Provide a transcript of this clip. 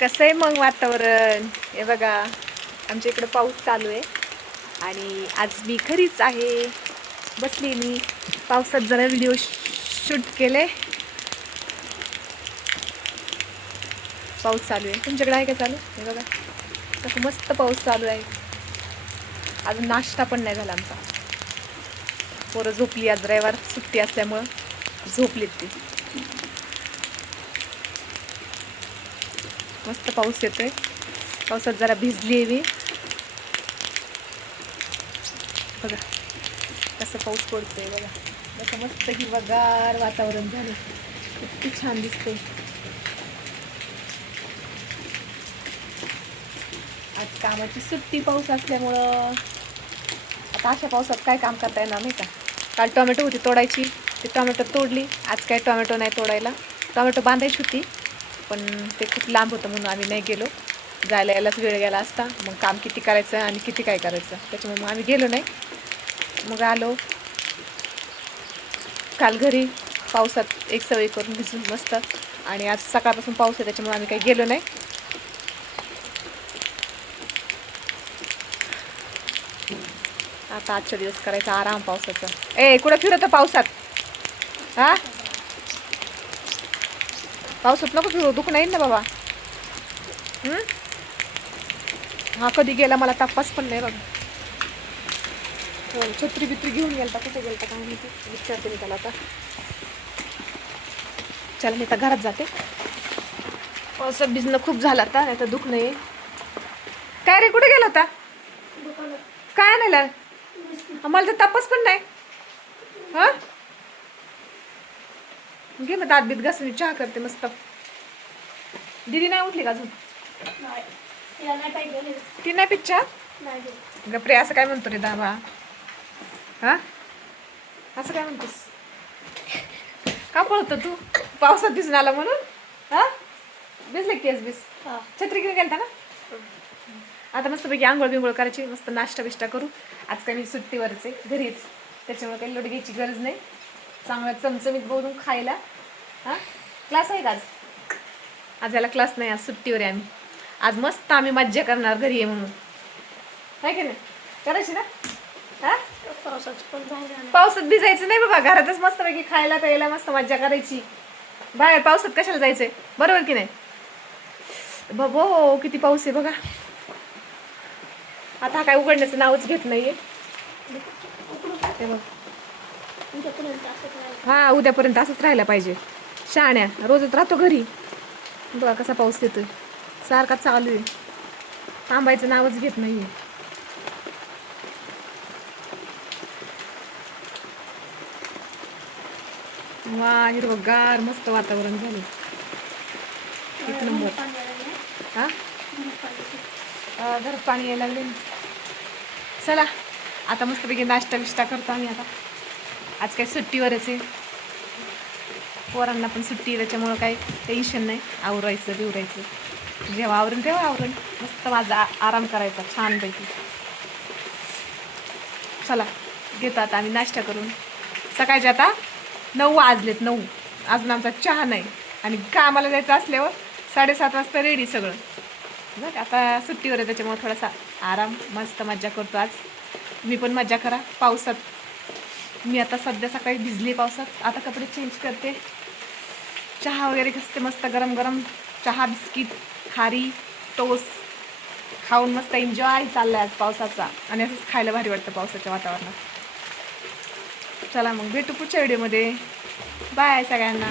कसं आहे मग वातावरण? हे बघा, आमच्या इकडं पाऊस चालू आहे आणि आज मी घरीच आहे. बसली मी पावसात, जरा व्हिडिओ शूट केले. पाऊस चालू आहे. तुमच्याकडे आहे का चालू? हे बघा कसं मस्त पाऊस चालू आहे. अजून नाश्ता पण नाही झाला आमचा. पोरं झोपली, आज रविवार सुट्टी असल्यामुळं झोपलीत ती. मस्त पाऊस येतोय. पावसात जरा भिजली आहे मी. बघा कसं पाऊस पडतोय. बघा कसं मस्त हिरवगार वातावरण झालं. किती छान दिसतंय. आज कामाची सुट्टी पाऊस असल्यामुळं आता अशा पावसात काय काम करता येणार नाही का. काल टोमॅटो होती तोडायची, ती टोमॅटो तोडली. आज काय टोमॅटो नाही तोडायला. टोमॅटो बांधायची होती पण ते खूप लांब होतं म्हणून आम्ही नाही गेलो. जायला यायलाच वेळ गेला असता. मग काम किती करायचं आणि किती काय करायचं, त्याच्यामुळे मग आम्ही गेलो नाही. मग आलो काल घरी पावसात एक सवय करून भिजून मस्त. आणि आज सकाळपासून पाऊस आहे त्याच्यामुळे आम्ही काही गेलो नाही. आता आजच्या दिवस करायचा आराम पावसाचा. कुठं फिरतं पावसात? हा, पावसात नको फिरू, दुखणं येईल ना बाबा. हा कधी गेला मला तपास पण नाही बघा. छत्री बित्री घेऊन गेलता, कुठे गेलता काय माहिती, विचारते मी त्याला आता. चला मी आता घरात जाते. पावसात भिजणं खूप झालं आता, नाही तर दुखणं येईल. काय रे, कुठे गेला होता? काय नाही आम्हाला तर तपास पण नाही. हा घे मग, दात बीत घासून चहा करते मस्त. दीदी नाही उठली का अजून? ती नाही पित चहा? गप्रे, असं काय म्हणतो रे दाबा? हा, असं काय म्हणतोस? का पळतो तू? पावसात भिजून आला म्हणून? हा, भिजले केस बीस? छत्री घेऊन गेलता ना? आता मस्तपैकी आंघोळ बिंघोळ करायची, मस्त नाश्ता बिष्टा करू. आज काय मी सुट्टीवरच आहे, घरीच, त्याच्यामुळे काही लोट घ्यायची गरज नाही. चांगला चमचमीत बोलून खायला. हा, क्लास आहे का आज? आज याला क्लास नाही, आज सुट्टीवर आहे आम्ही. आज मस्त आम्ही मज्जा करणार, घरी आहे म्हणून. आहे की नाही, करायची ना? हा, पावसात भिजायचं नाही बाबा, घरातच मस्तपैकी खायला प्यायला मस्त मज्जा करायची. बाहेर पावसात कशाला जायचंय, बरोबर की नाही? बाबो किती पाऊस आहे बघा. आता काय उघडण्याचं नावच घेत नाहीये. हा, उद्यापर्यंत असंच राहायला पाहिजे. शहाण्या रोजच राहतो घरी. बघा कसा पाऊस येतोय, सारखा चालू आहे, थांबायचं नावच घेत नाहीये. वा, हिरवगार मस्त वातावरण झालं. एक नंबर. हा, घरात पाणी यायला लागले. चला आता मस्तपैकी नाश्ता बिष्टा करतो आम्ही. आता आज काय सुट्टीवरच आहे, पोरांना पण सुट्टी आहे, त्याच्यामुळं काही टेन्शन नाही. आवरायचं बिवरायचं, जेव्हा आवरून तेव्हा आवरून मस्त माझा आराम करायचा छानपैकी. चला घेतो आता आम्ही नाश्ता करून. सकाळचे आता 9 वाजलेत, 9. अजून आमचा चहा नाही. आणि कामाला जायचं असल्यावर 7:30 वाजता रेडी सगळं. बघ आता सुट्टीवर आहे त्याच्यामुळे थोडासा आराम, मस्त मज्जा करतो आज. मी पण मज्जा करा पावसात. मी आता सध्या सकाळी भिजली पावसात, आता कपडे चेंज करते, चहा वगैरे कसते मस्त गरम गरम चहा, बिस्किट, खारी, टोस्ट खाऊन मस्त एन्जॉय चाललाय आज पावसाचा. आणि असंच खायला भारी वाटतं पावसाच्या वातावरणात. चला मग भेटू पुढच्या व्हिडिओमध्ये. बाय सगळ्यांना.